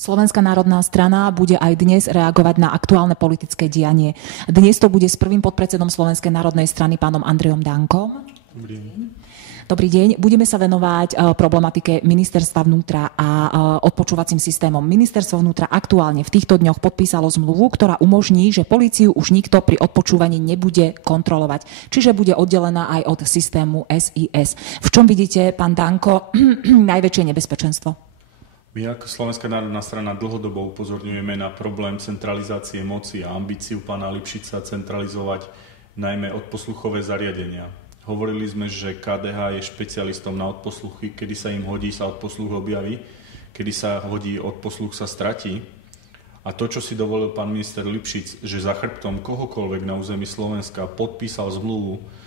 Slovenská národná strana bude aj dnes reagovať na aktuálne politické dianie. Dnes to bude s prvým podpredsedom Slovenskej národnej strany, pánom Andrejom Dankom. Dobrý deň. Dobrý deň. Budeme sa venovať problematike ministerstva vnútra a odpočúvacím systémom. Ministerstvo vnútra aktuálne v týchto dňoch podpísalo zmluvu, ktorá umožní, že políciu už nikto pri odpočúvaní nebude kontrolovať. Čiže bude oddelená aj od systému SIS. V čom vidíte, pán Danko, najväčšie nebezpečenstvo? My ako Slovenská národná strana dlhodobo upozorňujeme na problém centralizácie moci a ambíciu pána Lipšica centralizovať najmä odposluchové zariadenia. Hovorili sme, že KDH je špecialistom na odposluchy, kedy sa im hodí, sa odposluch objaví, kedy sa hodí, odposluch sa stratí. A to, čo si dovolil pán minister Lipšic, že za chrbtom kohokoľvek na území Slovenska podpísal zmluvu,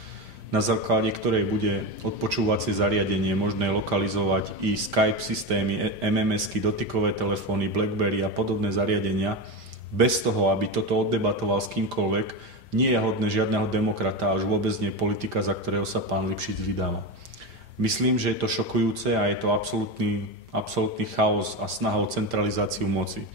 na základe ktorej bude odpočúvacie zariadenie možné lokalizovať i Skype systémy, MMSky, dotykové telefóny, BlackBerry a podobné zariadenia, bez toho, aby toto oddebatoval s kýmkoľvek, nie je hodné žiadneho demokrata, až vôbec nie politika, za ktorého sa pán Lipšic vydáva. Myslím, že je to šokujúce a je to absolútny chaos a snaha o centralizáciu moci.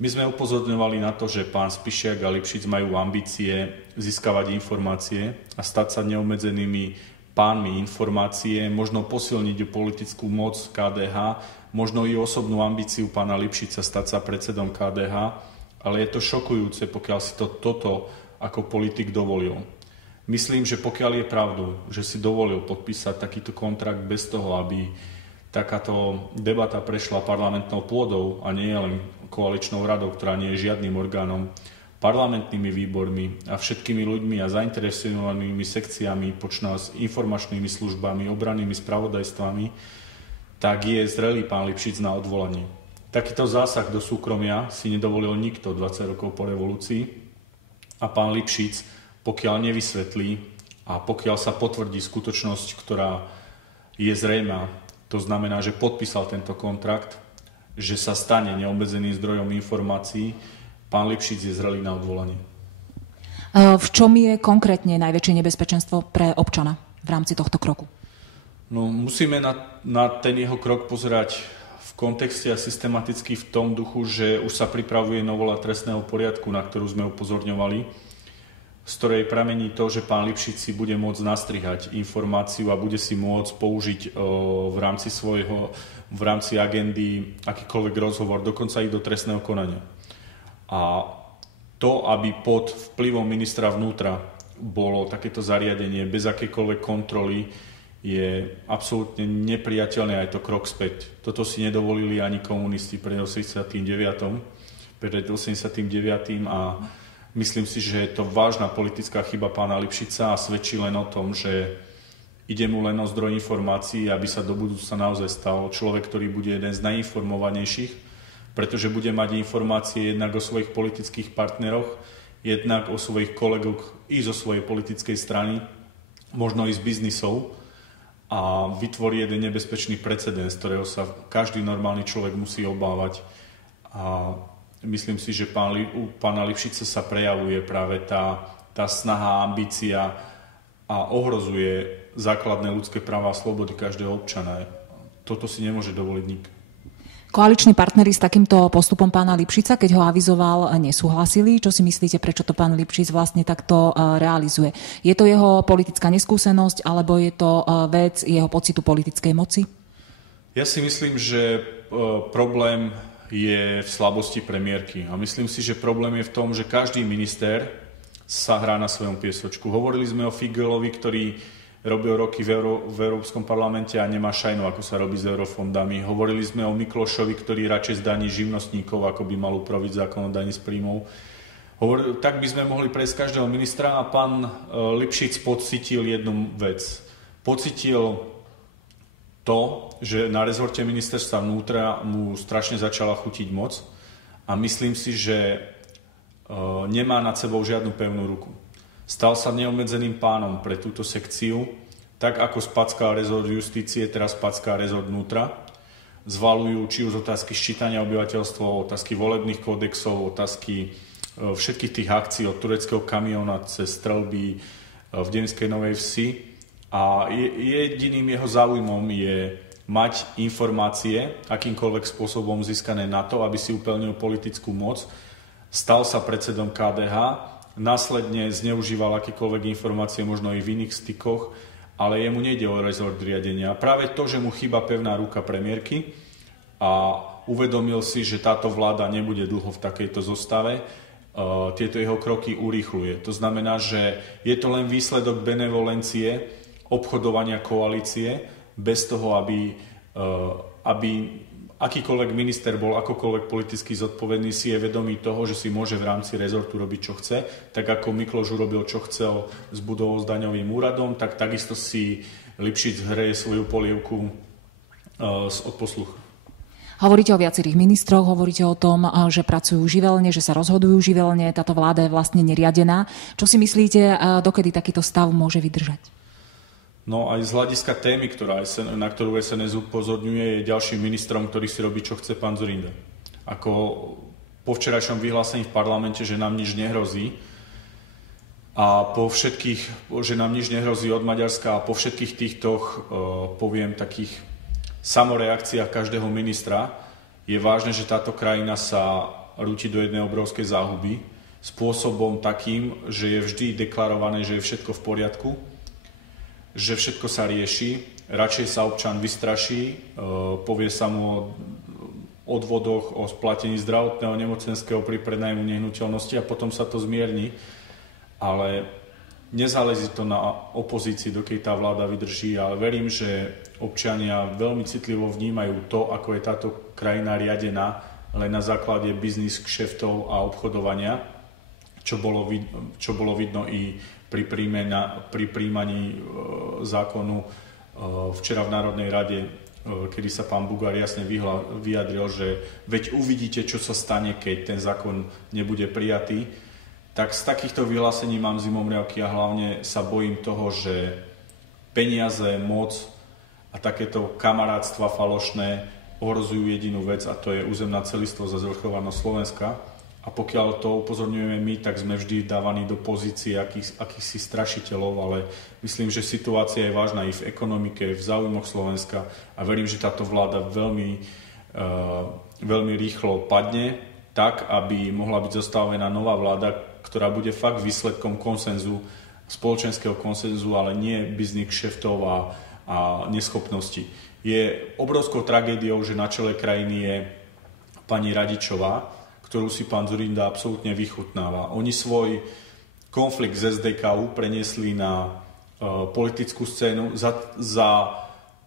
My sme upozorňovali na to, že pán Spišiak a Lipšic majú ambície získavať informácie a stať sa neobmedzenými pánmi informácie, možno posilniť politickú moc KDH, možno i osobnú ambíciu pána Lipšica stať sa predsedom KDH, ale je to šokujúce, pokiaľ si toto ako politik dovolil. Myslím, že pokiaľ je pravdu, že si dovolil podpísať takýto kontrakt bez toho, aby takáto debata prešla parlamentnou pôdou a nie len koaličnou radou, ktorá nie je žiadnym orgánom, parlamentnými výbormi a všetkými ľuďmi a zainteresovanými sekciami, počnás informačnými službami, obrannými spravodajstvami, tak je zrelý pán Lipšic na odvolanie. Takýto zásah do súkromia si nedovolil nikto 20 rokov po revolúcii a pán Lipšic, pokiaľ nevysvetlí a pokiaľ sa potvrdí skutočnosť, ktorá je zrejmá, to znamená, že podpísal tento kontrakt, že sa stane neobmedzeným zdrojom informácií, pán Lipšic je zrelý na odvolanie. V čom je konkrétne najväčšie nebezpečenstvo pre občana v rámci tohto kroku? No, musíme na ten jeho krok pozerať v kontexte a systematicky v tom duchu, že už sa pripravuje novela trestného poriadku, na ktorú sme upozorňovali, z ktorej pramení to, že pán Lipšic si bude môcť nastrihať informáciu a bude si môcť použiť v rámci agendy akýkoľvek rozhovor, dokonca i do trestného konania. A to, aby pod vplyvom ministra vnútra bolo takéto zariadenie bez akékoľvek kontroly, je absolútne nepriateľné a je to krok späť. Toto si nedovolili ani komunisti pred 89. A myslím si, že je to vážna politická chyba pána Lipšica a svedčí len o tom, že ide mu len o zdroj informácií, aby sa do budúcna naozaj stal človek, ktorý bude jeden z najinformovanejších, pretože bude mať informácie jednak o svojich politických partneroch, jednak o svojich kolegoch i zo svojej politickej strany, možno i z biznisov a vytvorí jeden nebezpečný precedens, ktorého sa každý normálny človek musí obávať. A myslím si, že u pána Lipšica sa prejavuje práve tá snaha, ambícia a ohrozuje základné ľudské práva a slobody každého občana. Toto si nemôže dovoliť nik. Koaliční partneri s takýmto postupom pána Lipšica, keď ho avizoval, nesúhlasili. Čo si myslíte, prečo to pán Lipšic vlastne takto realizuje? Je to jeho politická neskúsenosť, alebo je to vec jeho pocitu politickej moci? Ja si myslím, že problém je v slabosti premiérky. A myslím si, že problém je v tom, že každý minister sa hrá na svojom piesočku. Hovorili sme o Figelovi, ktorý robil roky v Európskom parlamente a nemá šajnu, ako sa robí s eurofondami. Hovorili sme o Miklošovi, ktorý radšej zdaní živnostníkov, ako by mal upraviť zákon o daní z príjmov. Tak by sme mohli prejsť každého ministra a pán Lipšic pocítil jednu vec. Pocítil to, že na rezorte ministerstva vnútra mu strašne začala chutiť moc a myslím si, že nemá nad sebou žiadnu pevnú ruku. Stal sa neobmedzeným pánom pre túto sekciu, tak ako spacká rezort justície, teraz spacká rezort vnútra. Zvalujú či už otázky ščítania obyvateľstva, otázky volebných kódexov, otázky všetkých tých akcií od tureckého kamióna cez streľby v Deňskej Novej Vsi. A jediným jeho záujmom je mať informácie akýmkoľvek spôsobom získané na to, aby si upevnil politickú moc, stal sa predsedom KDH, následne zneužíval akýkoľvek informácie možno i v iných stykoch, ale jemu nejde o rezort riadenia. Práve to, že mu chýba pevná ruka premiérky a uvedomil si, že táto vláda nebude dlho v takejto zostave, tieto jeho kroky urýchľuje. To znamená, že je to len výsledok benevolencie, obchodovania koalície, bez toho, aby akýkoľvek minister bol akokoľvek politicky zodpovedný, si je vedomý toho, že si môže v rámci rezortu robiť, čo chce. Tak ako Mikloš urobil, čo chcel s budovou s daňovým úradom, tak takisto si Lipšic hreje svoju polievku z odposluchu. Hovoríte o viacerých ministroch, hovoríte o tom, že pracujú živelne, že sa rozhodujú živelne, táto vláda je vlastne neriadená. Čo si myslíte, dokedy takýto stav môže vydržať? No aj z hľadiska témy, na ktorú SNS upozorňuje, je ďalším ministrom, ktorý si robí, čo chce, pán Dzurinda. Ako po včerajšom vyhlásení v parlamente, že nám nič nehrozí, a že nám nič nehrozí od Maďarska a po všetkých týchto, poviem, takých samoreakciách každého ministra, je vážne, že táto krajina sa rúti do jednej obrovskej záhuby spôsobom takým, že je vždy deklarované, že je všetko v poriadku, že všetko sa rieši, radšej sa občan vystraší, povie sa mu o odvodoch, o splatení zdravotného, nemocenského pri prenajmu nehnuteľnosti a potom sa to zmierni, ale nezáleží to na opozícii, dokej tá vláda vydrží, ale verím, že občania veľmi citlivo vnímajú to, ako je táto krajina riadená, len na základe biznis, kšeftov a obchodovania, čo bolo vidno i pri príjmaní zákonu včera v Národnej rade, kedy sa pán Bugár jasne vyjadril, že veď uvidíte, čo sa stane, keď ten zákon nebude prijatý. Tak z takýchto vyhlásení mám zimomriavky a hlavne sa bojím toho, že peniaze, moc a takéto kamarátstva falošné ohrozujú jedinú vec, a to je územná celistvosť a zvrchovanosť Slovenska. A pokiaľ to upozorňujeme my, tak sme vždy dávaní do pozície akýchsi strašiteľov, ale myslím, že situácia je vážna i v ekonomike, v záujmoch Slovenska a verím, že táto vláda veľmi rýchlo padne, tak, aby mohla byť zostavená nová vláda, ktorá bude fakt výsledkom konsenzu, spoločenského konsenzu, ale nie biznis kšeftov a neschopnosti. Je obrovskou tragédiou, že na čele krajiny je pani Radičová, ktorú si pán Dzurinda absolútne vychutnáva. Oni svoj konflikt z SDKU preniesli na politickú scénu za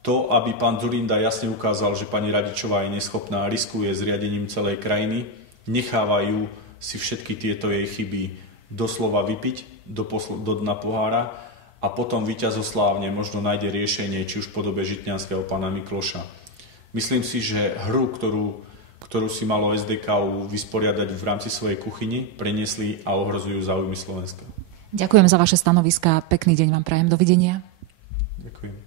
to, aby pán Dzurinda jasne ukázal, že pani Radičová je neschopná a riskuje zriadením celej krajiny. Nechávajú si všetky tieto jej chyby doslova vypiť do dna pohára a potom víťazoslávne možno nájde riešenie, či už v podobe žitňanského pána Mikloša. Myslím si, že hru, ktorú si malo SDKU vysporiadať v rámci svojej kuchyni, preniesli a ohrozujú záujmy Slovenska. Ďakujem za vaše stanoviská. Pekný deň vám prajem. Dovidenia. Ďakujem.